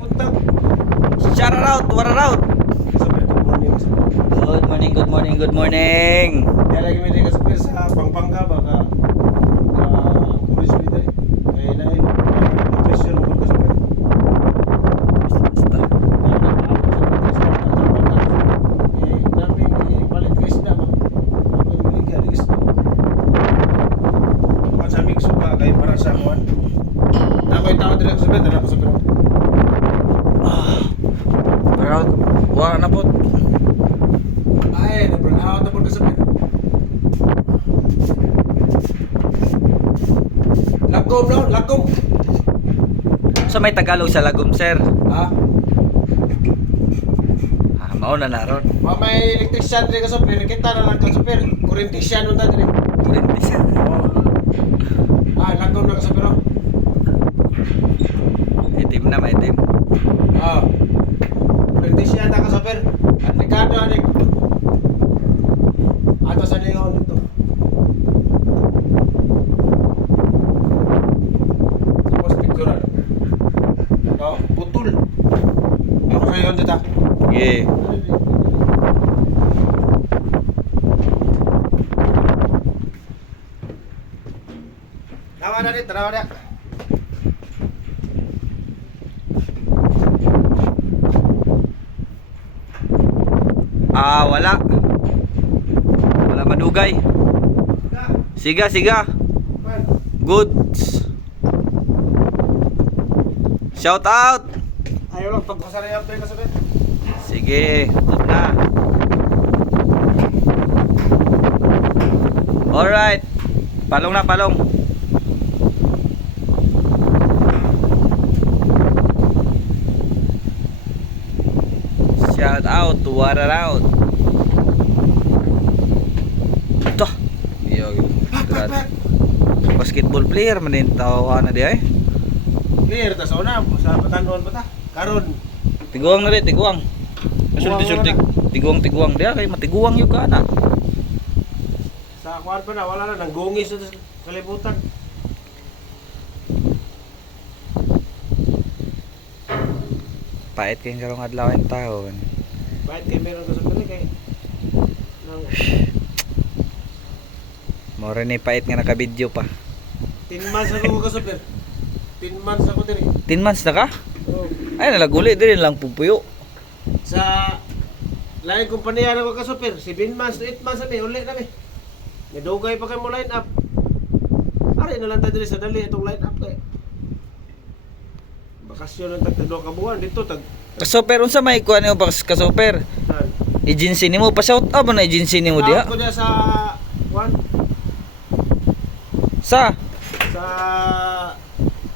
Puntang. Shout out, what out. Sabi, good morning. Good morning, good morning, good morning. Kaya lagi may ka sabi sa Pampanga baka encourage me dahil. Kaya na yun. Impression mo ko sabi. Basta. Dami balik ka isda ba? Ako yung balik ka isda. Kung sa mixo ka kay para sa kuwan. Ako yung tao din ako sabi, dala ko sabi. Proud. Wala na po. Ay, na-burn out na po ka sabi. Lagom no, lagom. Sa may Tagalog sa Lagom, sir. Ha? Mauna na ron. May electrician din ka super, kita na lang ka super. Kurentisyan nun tayo din. Kurintis. Lagom na ka super. Itim na, maitim. Kurentisyan na ka super. Aplikado anik. Ato sa niyo dito. Tapos picture. Putol. Ako ngayon dito. Yeah. Tawa na dito, tawa na. Wala. Wala madugay. Siga, siga. Goods. Shout out. Ayaw lang pagkasarayan tayo kasabi. Sige, good na. Alright. Palong na, palong. Shout out to water out. Ito. Basketball player man din tawa na di ay. Clear ta sa una, sa patanon pa ta. Karon Tiguang na rin, tiguang. Sulti-sulti. Tiguang dia kay matiguang yung ka na. sa kuan pa na wala na nang gungis sa kalibutan. Pait kayong karong adlaw yung taon. Bakit kay meron ka sa pili kay nang Mora ni pait nga naka-video pa. 10 months ako ka super. 10 months ako diri. 10 months na ka? Oh. Ay nalaguli din lang pupuyo. Sa lain kumpanya na ko ka super, 7 months to 8 months kami uli kami. Nadugay pa kay mo line up. Ari na lang ta diri sa dali itong line up kay. Bakasyon ng tagtadwa ka buwan dito tag Kasoper unsa may kuan mo pa kasoper? tan. Agency nimo pa shout out mo na agency nimo diha? Ako diya sa kuan Sa sa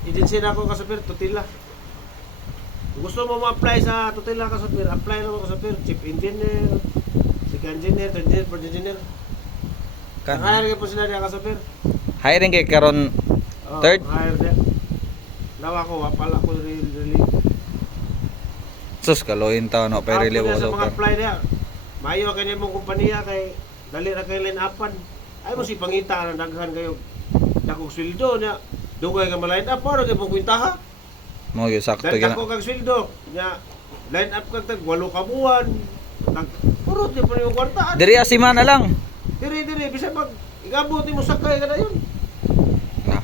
agency na ako ka super Tutila. Gusto mo ma-apply sa Tutila ka super, apply na mo ka super, chief engineer, second engineer, third engineer, fourth engineer. kan. Hire ka po sila diya ka super. Hiring kay karon Third? Hire diya. Dawa ko, wapala ko really. sus kaloyin taw no pero Ako relibo diya sa mga soper. apply diya. Mayo kay mong kumpanya kay dali ra kay line upan. Ay mo si pangita na daghan kayo. Dakog sweldo niya. Dugay ka ma-line up para kay pong kwintaha. Mo gyud sakto Dahil gyud. ako kag sweldo nya line up kag tag 8 ka buwan. Tag puro di pa yung kwartaan. Diri asimana lang. Diri bisan pag igabot mo sakay ka na yun. Ah,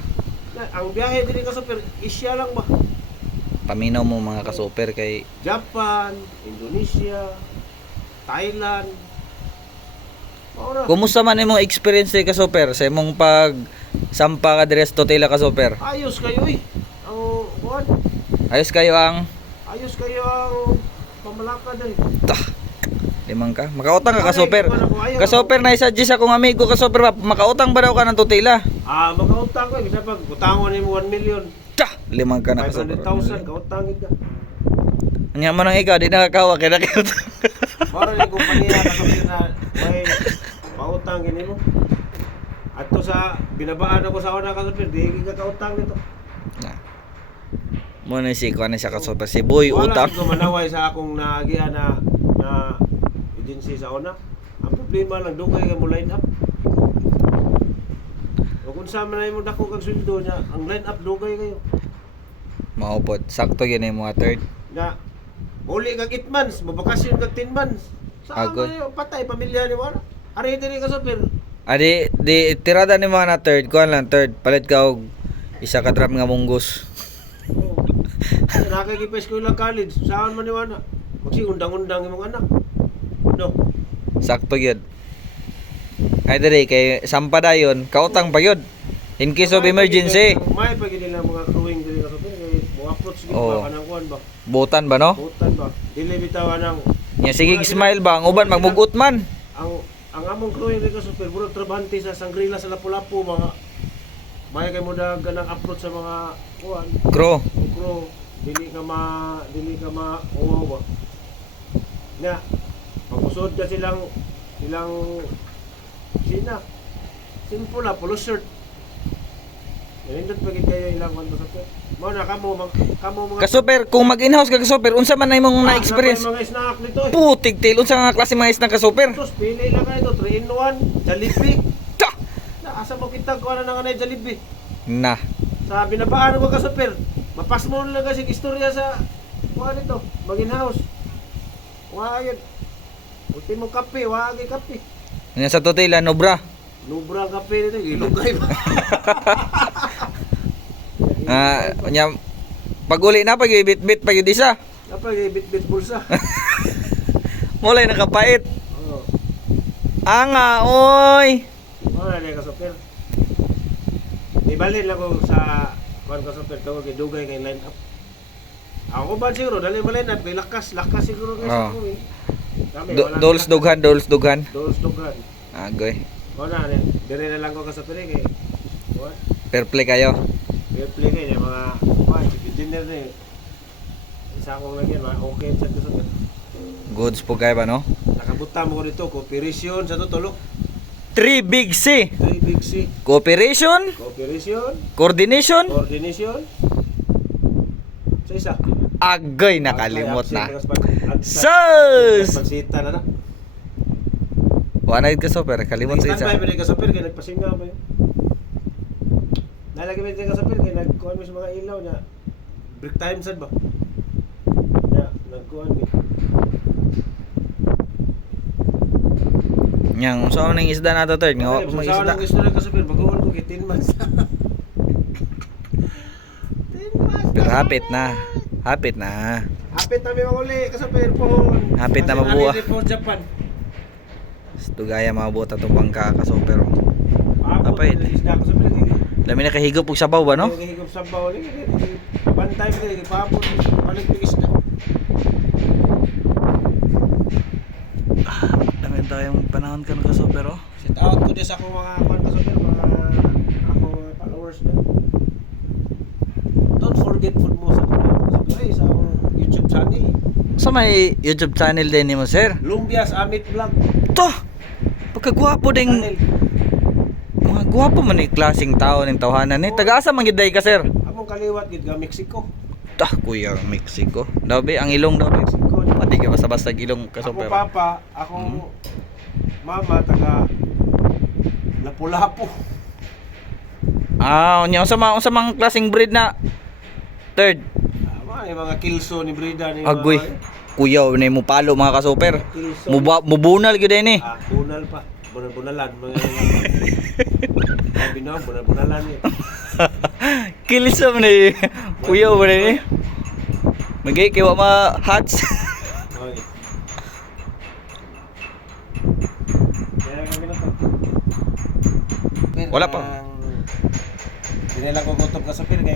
Ang biyahe diri ka super Asia lang ba? paminaw mo mga kasoper kay Japan, Indonesia, Thailand. Maura. kumusta man imong experience kay kasoper sa imong pag sampa ka diri sa Totela kasoper? Ayos kayo eh. Ang buwan. Ayos kayo ang Ayos kayo ang pamalakad eh. tah. Limang ka. Makautang ka kasoper. Kasoper na i-suggest akong amigo kasoper makautang ba daw ka ng Totela? Makautang ko eh. Bisa pag utangon mo 1 million. Tah, limang ka na kasoper. 500,000 kautangin ka. Anya man ang ikaw di nakakawa kay nakita. Mara ni kumpanya kasoper na may pautang gini mo. At to sa binabaan ako sa una kasoper, di ka kautang nito. Na. Mo na si kuan sa kasoper si Boy Wala utang. ko manaway sa akong naagian na agency sa una. Ang problema lang dugay ka mo line up. O kung sa man mo dako kag sweldo niya, ang line up dugay kayo. Maupod. Sakto yun yung mga third. Na uli kag 8 months, mabakasyon kag 10 months. Saan Agoy. mo patay pamilya ni mo? Ari diri ka super. Adi, di tirada ni mga na third, kuan lang third, palit ka og isa ka trap nga munggos. Oh. Nakakipes ko lang college. Saan man ni wana? Magsigundang-undang imong anak. No. Sakto gyud. Ay diri kay sampadayon, kautang pa gyud. In case of emergency, May pag nila mga crewing diri ka super kay mo approach gid Oo. ba kanang kuan ba? butan ba no? Butan ba? Dili bitaw nang Nya sige smile ba, ang uban magmugot man. ang among crewing diri ka super buro trabahante sa Sangrila sa Lapu-Lapu mga may kay mo ganang approach sa mga kuan. Kro. Bro, dili ka ma uwaw ba? Nga, pagusod ka silang sina. Simple na, polo shirt. Nindot pagit kayo ilang kwan sa pet. Mao na kamo mga Ka-super, kung mag-in-house ka ka-super, unsa man na imong na-experience? Mga snack nito eh. Putig tail, unsa nga klase mga isang ka-super? Sus, pili lang ka ito, 3 in 1, Jollibee. Ta! Na asa mo kita ko na nga na Jollibee. Na. Sabi na paano mo ka super? Mapas mo lang kasi istorya sa kuha nito, mag-in-house. Wagin. Ultimo kape, wagin kape. Nya sa totila nobra. Lubra ang kape nito, ilugay ba? Nya pag uli na pag bit-bit pag isa. Kapag bit-bit bulsa. Mulay nakapait. Oo. Anga oy. Ano na ka super? Ibalin lang ko sa kuan ka super to kay dugay kay line up. Ako ba siguro dali mo line up kay lakas siguro kay Oo. sa ko. Kami Dols dughan. Dols dughan. Agoy. Ano na, dire na lang ko ka super kay. What? Fair play kayo. Fair play kay mga kuan, engineer ni. Isa akong lagyan, okay sa super. Goods po kayo ba no? Nakabuta mo ko dito, cooperation sa tutulok. 3 big C. 3 big C. Cooperation, Cooperation, coordination, coordination. Sa isa. agay nakalimot na. Sus! Sus! Pagsita na na. Wala ka super, kalimot sa isa. Standby pa rin ka sa pir, kaya nagpasinga ba yun? Nalagay pa rin ka sa pir, kaya nagkuhan mo sa mga ilaw niya. Break time sad ba? Nagkuhan mo. Yang unsa man ning isda nato third, nga wa pa Sa mag-isda. gusto na ka sa pir, baguhan ko kay 10 months. 10 months. Pero hapit na. Hapit na. Hapit na may mga uli ka sa pir po. Hapit na mabuha. Kasi po Japan. Tugaya maabot atong bangka ka super. Apay. Apay. Isda ko sa pir. Lami na kahigop og sabaw ba no? Higop sa bawo ni. One time ni paapon balik tigis na. Lami tayong panahon kan ka super oh. Shout out ko din sa akong mga kwan ka super, mga akong mga followers na. Don't forget food mo sa sa akong YouTube channel. Sa may YouTube channel din nimo sir. Lumbias Amit Vlog To. Pagkagwapo ding channel. mga gwapo man ni klaseng tao ning tawhanan ni. Taga-asa man gid day ka sir? Akong kaliwat gid ga Mexico. Tah kuya Mexico. Dabi ang ilong daw Mexico. Pati ka basta-basta ilong ka Ako super. papa, akong mama taga Lapu-Lapu. Nya unsa mang klaseng breed na third. Mga kilso ni Brida ni Agoy. Kuya ni mo palo mga ka-super. Kilso. Mubunal gid ni. Bunal pa. Bunal-bunalan mga sabi na, bunal-bunalan ni. Kilso man ni. Kuya ba ni? Magay kay wa ma hats. Okay. Kaya kami na to. Wala pa. Hindi lang ko kutob ka sa pir kay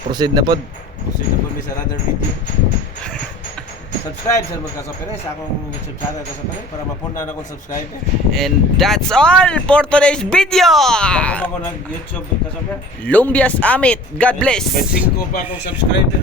Proceed na pod. gusto nyo po sa another video. Subscribe sa mga kasapere sa akong YouTube channel kasapere para mapuna na akong subscriber. And that's all for today's video. Bago ako nag-YouTube kasapere. Lumbias Amit. God bless. May 5 pa akong subscriber.